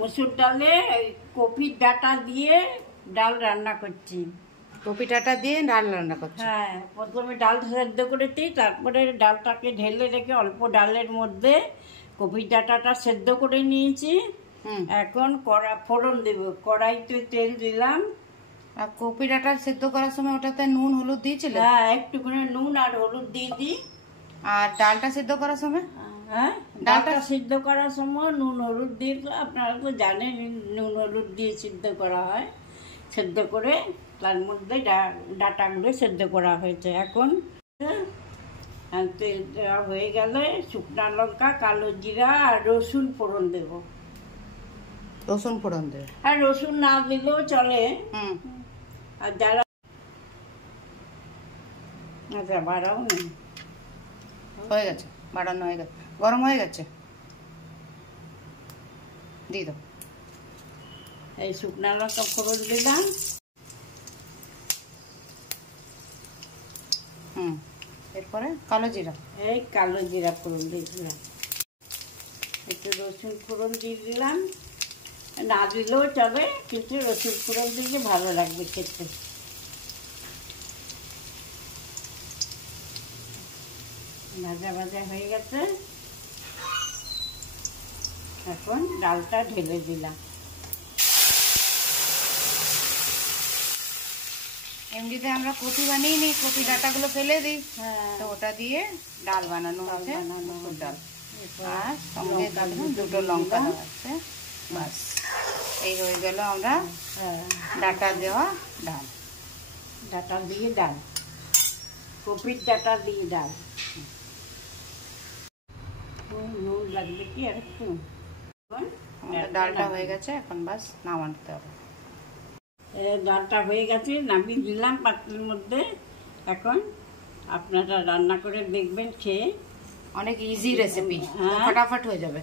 মসুর ডালে কপির ডাঁটা দিয়ে ডাল রান্না করছি। কপি ডাঁটা দিয়ে ডাল রান্না করছি। হ্যাঁ, প্রথমে ডাল সেদ্ধ করেছি, তারপরে ডালটাকে ঢেলে রেখে অল্প ডালের মধ্যে কপির ডাঁটাটা সেদ্ধ করে নিয়েছি। এখন ফোড়ন দেব। কড়াইতে তেল দিলাম। আর কপি ডাঁটা সেদ্ধ করার সময় ওটাতে নুন হলুদ দিয়েছিলে? হ্যাঁ, একটুখানি নুন আর হলুদ দিয়ে দিই। আর ডালটা সেদ্ধ করার সময়? হ্যাঁ, ডালটা সিদ্ধ করার সময় নুন হলুদ দিয়ে, আপনারা তো জানেন নুন হলুদ দিয়ে সিদ্ধ করা হয়। সেদ্ধ করে তার মধ্যে ডাঁটাগুলো সেদ্ধ করা হয়েছে। এখন হয়ে গেলে শুকনো লঙ্কা, কালো জিরা আর রসুন ফোড়ন দেব। রসুন ফোড়ন দেবে? আর রসুন না দিলেও চলে। আর যারা আচ্ছা বাড়াও নেই, হয়ে গেছে, বাড়ানো হয়ে গেছে, গরম হয়ে গেছে, দিয়ে দাও। এই শুকনো লঙ্কা ফোড়ন দিলাম। এরপরে কালো জিরা, এই কালো জিরা ফোড়ন দিয়ে দিলাম। একটু রসুন ফোড়ন দিয়ে দিলাম। না দিলেও চলে, কিন্তু রসুন ফোড়ন দিলে ভালো লাগবে খেতে। ভাজা ভাজা হয়ে গেছে। এখন ডালটা ঢেলে দিলাম। এমনিতে আমরা কপি বানিয়ে নিই, কপি ডাঁটাগুলো ফেলে দিই। তো ওটা দিয়ে ডাল বানানো হচ্ছে, মসুর ডাল। আর সঙ্গে দুটো লঙ্কা দেওয়া আছে। বাস, এই হয়ে গেল আমরা ডাঁটা দেওয়া ডাল। ডাঁটা দিয়ে ডাল, কপির ডাঁটা দিয়ে ডাল। নুন লাগবে কি আর একটু? ডালটা হয়ে গেছে, এখন বাস নামাতে হবে। ডালটা হয়ে গেছে, নামিয়ে দিলাম পাত্রের মধ্যে। এখন আপনারা রান্না করে দেখবেন, খেয়ে অনেক ইজি রেসিপি, ফটাফট হয়ে যাবে,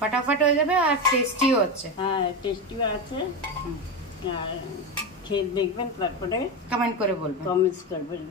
ফটাফট হয়ে যাবে আর টেস্টিও হচ্ছে। হ্যাঁ, টেস্টিও আছে। আর খেয়ে দেখবেন, তারপরে কমেন্ট করে বলবেন, কমেন্টস করবেন।